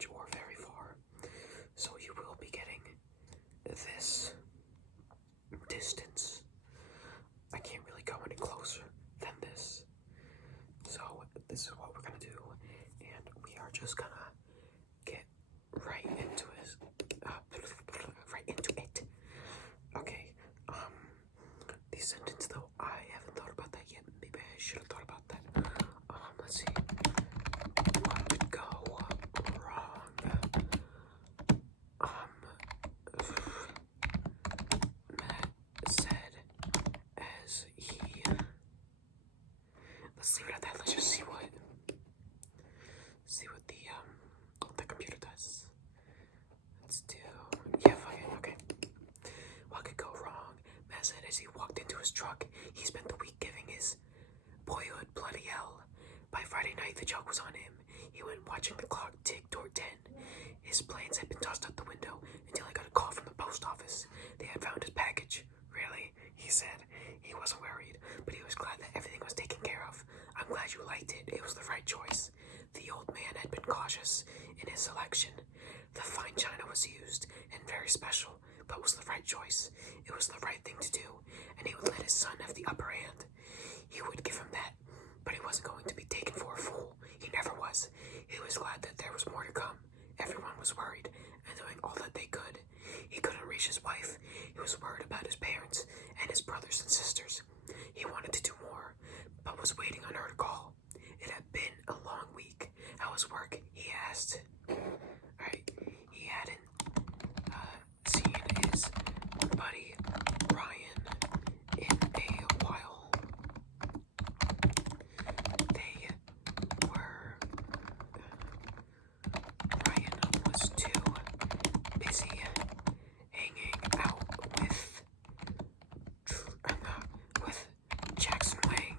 much or very far. So you will be getting this distance. I can't really go any closer than this. So this is what we're gonna do, and we are just gonna get right into it. Right into it. Okay. The sentence though, I haven't thought about that yet. Maybe I should have thought about that. Let's see. What could go wrong? Matt said as he. Let's leave it at that. Let's just see what the computer does. Let's do, yeah, fuck it, okay. What could go wrong? Matt said as he walked into his truck. He spent the week giving his boyhood bloody hell. By Friday night, the joke was on him. He went watching the clock tick toward 10. His plans had been tossed out the window until he got a call from the post office. They had found his package. Really? He said. He wasn't worried, but he was glad that everything was taken care of. I'm glad you liked it. It was the right choice. The old man had been cautious in his selection. The fine china was used and very special, but was the right choice. It was the right thing to do, and he would let his son have the upper hand. He would give him that, but he wasn't going to be taken for a fool. He never was. He was glad that there was more to come. Everyone was worried and doing all that they could. He couldn't reach his wife. He was worried about his parents and his brothers and sisters. He wanted to do more, but was waiting on her to call. It had been a long week. How was work? He asked. Alright, he hadn't seen his buddy Ryan in a while. They were. Ryan was too busy hanging out with Jackson Wang.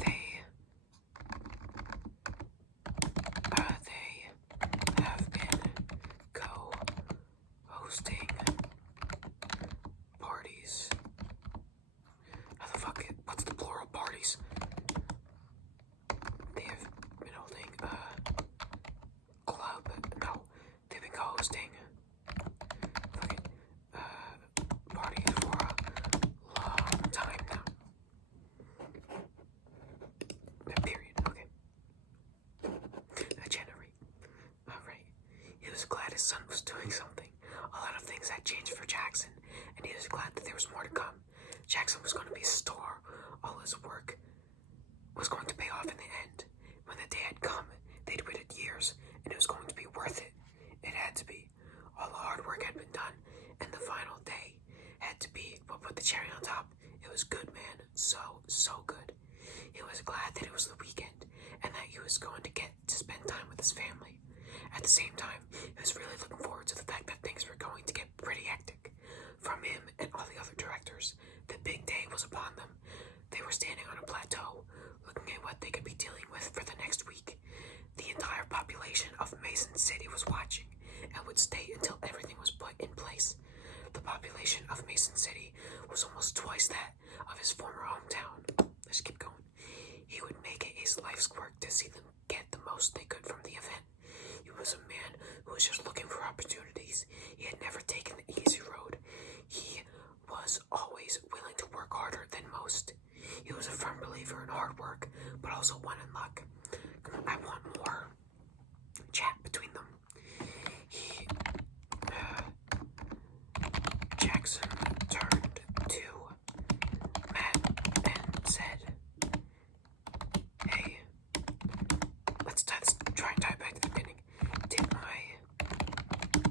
They have been co-hosting parties. How the fuck? What's the plural parties? They have been holding a club. No, they've been co-hosting fucking parties for a long time now. Period. Okay. Generate. Alright. He was glad his son was doing something. A lot of things had changed for Jackson, and he was glad that there was more to come. Jackson was going to be a star. All his work was going to pay off in the end. When the day had come, they'd waited years, and it was going to be worth it. It had to be. All the hard work had been done, and the final day had to be what put the cherry on top. It was good, man. So good. He was glad that it was the weekend, and that he was going to get to spend time with his family. At the same time, he was really looking forward to the fact that things were going to get pretty hectic. From him and all the other directors, the big day was upon them. They were standing on a plateau, looking at what they could be dealing with for the next week. The entire population of Mason City was watching, and would stay until everything was put in place. The population of Mason City was almost twice that of his former hometown. Let's keep going. He would make it his life's work to see them get the most they could from the event. He was a man who was just looking for opportunities. He had never taken the easy road. He was always willing to work harder than most. He was a firm believer in hard work, but also one in luck. I want more chat between them. Jackson turned to Matt and said, "Hey, let's try and tie it back to the beginning. Did my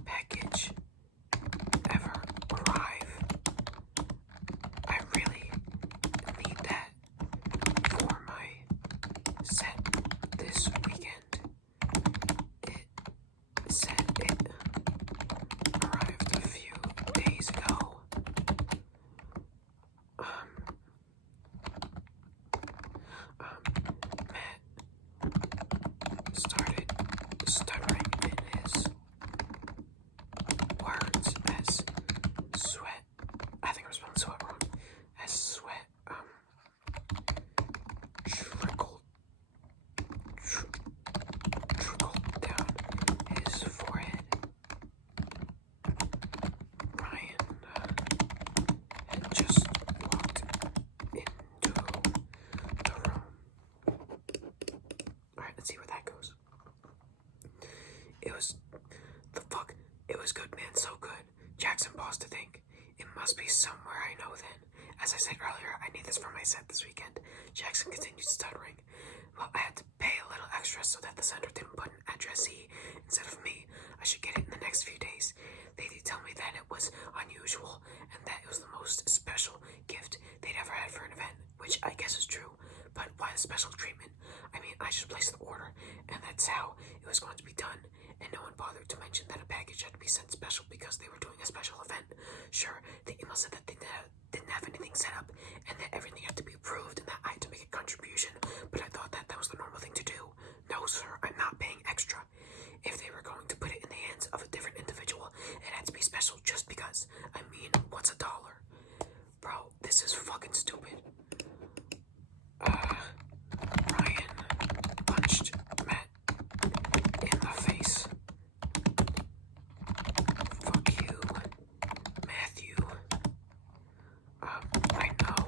package ever arrive? I really need that for my set this weekend." trickled down his forehead. Ryan had just walked into the room. Alright, let's see where that goes. It was good, man, so good. Jackson paused to think. It must be somewhere I know then. As I said earlier, I need this for my set this weekend. Jackson continued stuttering. Well, I had to pay a little extra so that the sender didn't put an addressee instead of me. I should get it in the next few days. They did tell me that it was unusual and that it was the most special gift they'd ever had for an event, which I guess is true. But why the special treatment? I mean, I just placed the order, and that's how it was going to be done. And no one bothered to mention that a package had to be sent special because they were doing a special event. Sure, the email said that they didn't have anything set up and that everything had to be approved and that I had to make a contribution, but I thought that was the normal thing to do. No, sir, I'm not paying extra. If they were going to put it in the hands of a different individual, it had to be special just because. I mean, what's $1? Bro, this is fucking stupid. Ryan punched Matt in the face. Fuck you, Matthew. I know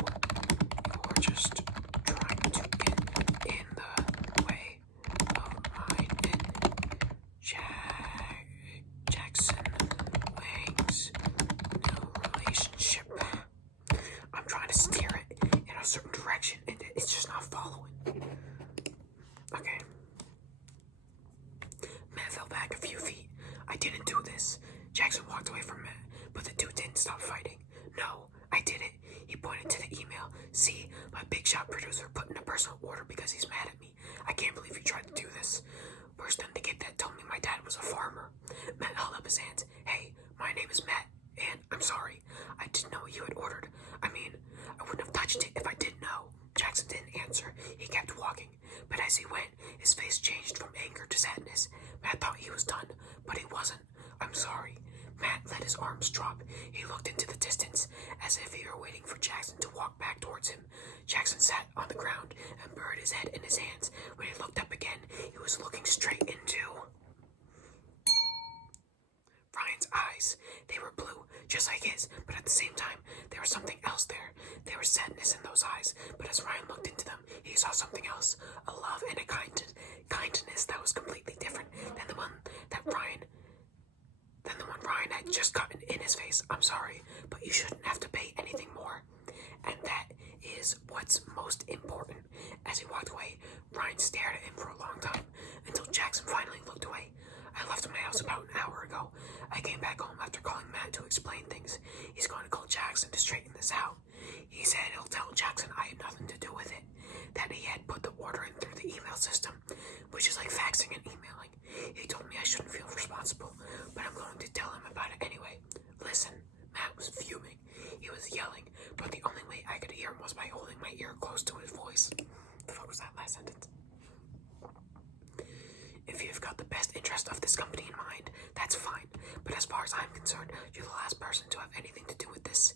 you're just trying to get in the way of mine and Jackson Wang's new relationship. I'm trying to steer it in a certain direction and it's just not following. Okay. Matt fell back a few feet. I didn't do this. Jackson walked away from Matt, but the two didn't stop fighting. No, I did it. He pointed to the email. See, my big shot producer put in a personal order because he's mad at me. I can't believe he tried to do this. Worse than the kid that told me my dad was a farmer. Matt held up his hands. Hey, my name is Matt, and I'm sorry. I didn't know what you had ordered. I mean, I wouldn't have touched it if I didn't know. Jackson didn't answer. He kept walking, but as he went, his face changed from anger to sadness. Matt thought he was done, but he wasn't. I'm sorry. Matt let his arms drop. He looked into the distance, as if he were waiting for Jackson to walk back towards him. Jackson sat on the ground and buried his head in his hands. When he looked up again, he was looking straight into Ryan's eyes. They were blue, just like his, but at the same time, there was something else there. There was sadness in those eyes, but as Ryan looked into them, he saw something else. A love and a kindness that was completely different than the one Ryan had just gotten in his face. I'm sorry, but you shouldn't have to pay anything more. And that is what's most important. As he walked away, Ryan stared at him for a long time, until Jackson finally looked away. I left my house about an hour ago. I came back home after calling Matt to explain things. He's going to call Jackson to straighten this out. He said he'll tell Jackson I had nothing to do with it, that he had put the order in through the email system, which is like faxing and emailing. He told me I shouldn't feel responsible, but I'm going to tell him about it anyway. Listen, Matt was fuming. He was yelling, but the only way I could hear him was by holding my ear close to his voice. The fuck was that last sentence? If you've got the best interest of this company in mind, that's fine. But as far as I'm concerned, you're the last person to have anything to do with this.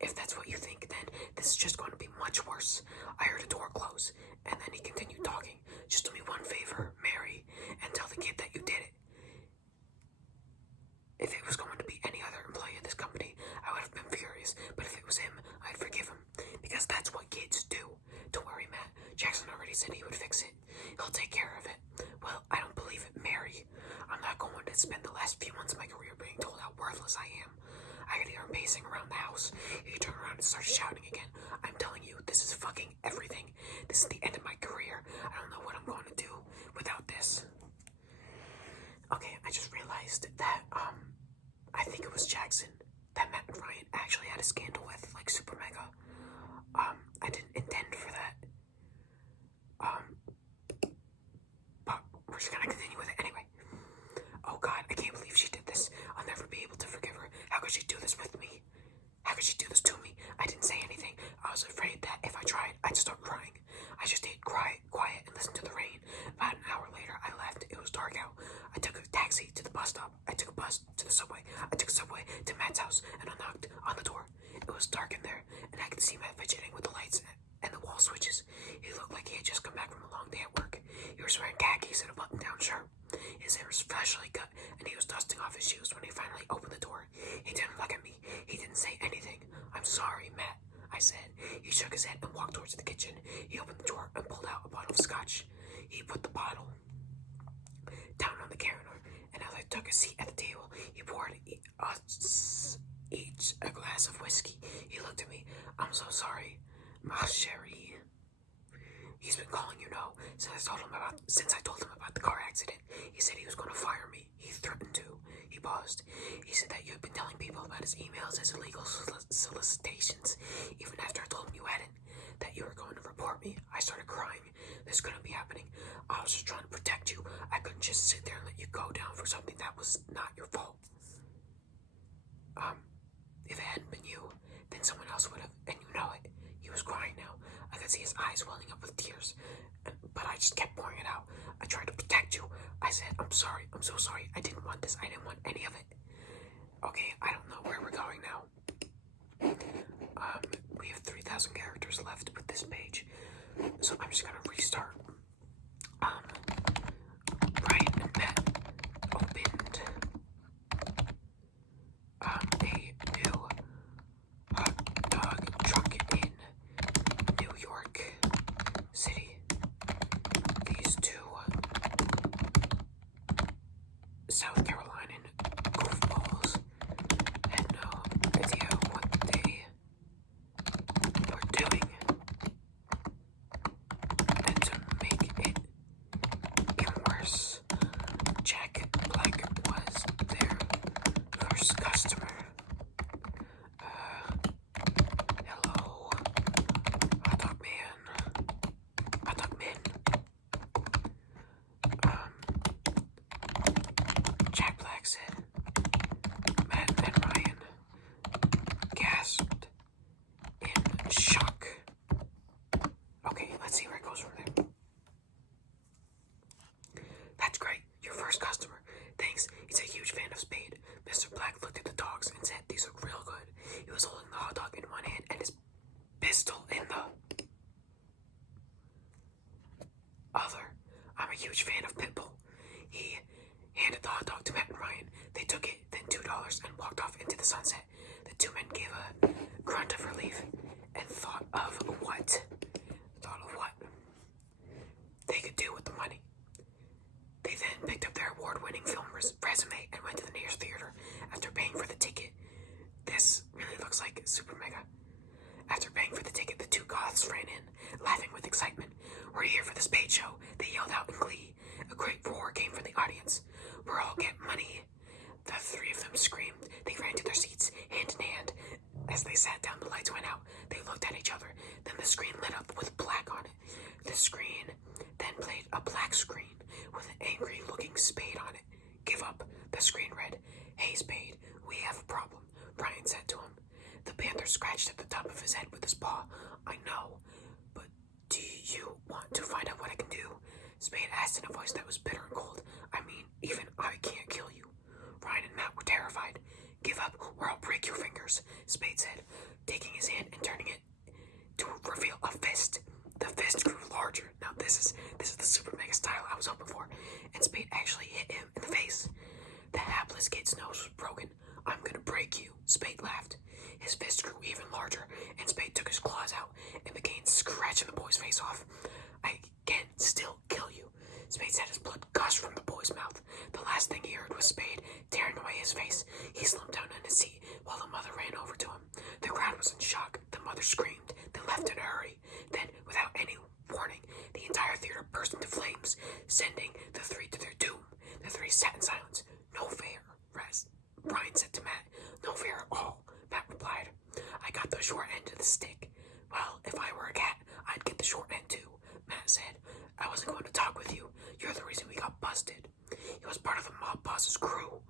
If that's what you think, then this is just going to be much worse. I heard a door close, and then he continued talking. Just do me one favor, Mary, and tell the kid that you did it. If it was going to be any other employee of this company, I would have been furious. But if it was him, I'd forgive him. Because that's what kids do. Don't worry, Matt. Jackson already said he would fix it. He'll take care of it. Well, I don't believe it, Mary. I'm not going to spend the last few months of my career being told how worthless I am. I could hear him pacing around the house. He turned around and started shouting again. I'm telling you, this is fucking everything. This is the end of my career. I don't know what I'm going to do without this. Okay, I just realized that, I think it was Jackson that Matt and Ryan actually had a scandal with, like super mega. I didn't intend for that. But we're just gonna continue with it anyway. Oh God, I can't believe she did this. I'll never be able to forgive her. How could she do this with me? How could she do this to me? I didn't say anything. I was afraid that if I tried, I'd start crying. I just stayed quiet and listened to the rain. About an hour later, I left. It was dark out. I took a taxi to the bus stop. I took a bus to the subway. I took a subway to Matt's house, and I knocked on the door. It was dark in there, and I could see Matt fidgeting with the lights and the wall switches. He looked like he had just come back from a long day at work. He was wearing khakis and a button-down shirt. His hair was freshly cut, and he was dusting off his shoes when he finally opened the door. He didn't look at me. He didn't say anything. "I'm sorry, Matt," I said. He shook his head and walked towards the kitchen. He opened the drawer and pulled out a bottle of scotch. He put the bottle down on the counter, and as I took a seat at the table, he poured us each a glass of whiskey. He looked at me. "I'm so sorry, ma chérie. He's been calling, since I told him about the car accident. He said he was going to fire me. He threatened to." He paused. "He said that you had been telling people about his emails as illegal solicitations, even after I told him you hadn't. That you were going to report me." I started crying. This couldn't be happening. I was just trying to protect you. I couldn't just sit there and let you go down for something that was not your fault. If it hadn't been you, then someone else would have, and you know it." He was crying now. I could see his eyes welling up with tears, but I just kept pouring it out. "I tried to protect you." I said, "I'm sorry. I'm so sorry. I didn't want this. I didn't want any of it." Okay, I don't know where we're going now. We have 3,000 characters left with this page, so I'm just gonna restart. Ryan and Matt opened a new hot dog truck in New York City. These two South Carolinian goofballs had no idea what they were doing, and to make it even worse, Jack Black was their first customer. Hello, hot dog man. Hot dog man. Jack Black said. Matt and Ryan gasped in shock. Okay, let's see where it goes from there. "That's great. Your first customer. Thanks. He's a huge fan of Spade." Mr. Black looked at the dogs and said, "These look real good." He was holding the hot dog in one hand and his pistol in the other. "I'm a huge fan of Pitbull." He handed the hot dog to Matt and Ryan. They took it, then $2, and walked off into the sunset. The two men gave a grunt of relief and thought of what they could do with the money. They then picked up their award-winning film resume and went to the nearest theater. After paying for the ticket, this really looks like Super Mega. After paying for the ticket, the two goths ran in, laughing with excitement. "We're here for the Spade show," they yelled out in glee. A great roar came from the audience. "We're all get money," the three of them screamed. They ran to their seats, hand in hand. As they sat down, the lights went out. They looked at each other. Then the screen lit up with black on it. The screen then played a black screen with an angry-looking Spade on it. "Give up," the screen read. "Hey, Spade, we have a problem," Ryan said to him. The panther scratched at the top of his head with his paw. "I know, but do you want to find out what I can do?" Spade asked in a voice that was bitter and cold. "I mean, even I can't kill you." Ryan and Matt were terrified. "Give up or I'll break your fingers," Spade said, taking his hand and turning it to reveal a fist. The fist grew larger. Now this is the Super Mega style I was hoping for. And Spade actually hit him in the face. The hapless kid's nose was broken. "I'm gonna break you," Spade laughed. His fist grew even larger, and Spade took his claws out and began scratching the boy's face off. "I can still kill you," Spade said as blood gushed from the boy's mouth. The last thing he heard was Spade tearing away his face. He slumped down in his seat while the mother ran over to him. The crowd was in shock. The mother screamed, then left in a hurry. Then, without any warning, the entire theater burst into flames, sending the three to their doom. The three sat in silence. "No fair," Ryan said to Matt. "No fair at all," Matt replied. "I got the short end of the stick." "Well, if I were a cat, I'd get the short end too," Matt said. "I wasn't going to talk with you. You're the reason we got busted." He was part of the mob boss's crew,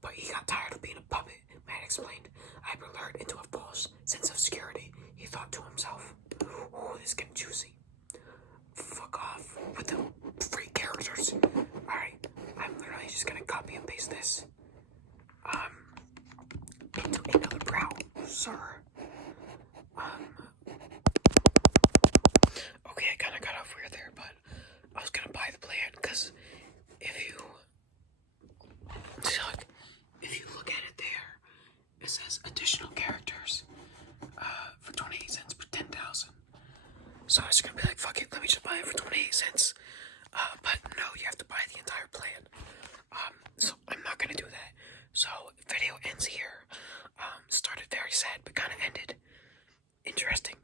but he got tired of being a puppet, Matt explained. "I lured into a false sense of security," he thought to himself. "Ooh, this is getting juicy." Fuck off with the free characters. Alright, I'm literally just gonna copy and paste this into another browser. Okay, I kinda got off weird there, but I was gonna buy the play So I was gonna be like, fuck it, let me just buy it for 28 cents. But no, you have to buy the entire plan. So I'm not gonna do that. So video ends here. Started very sad, but kind of ended interesting.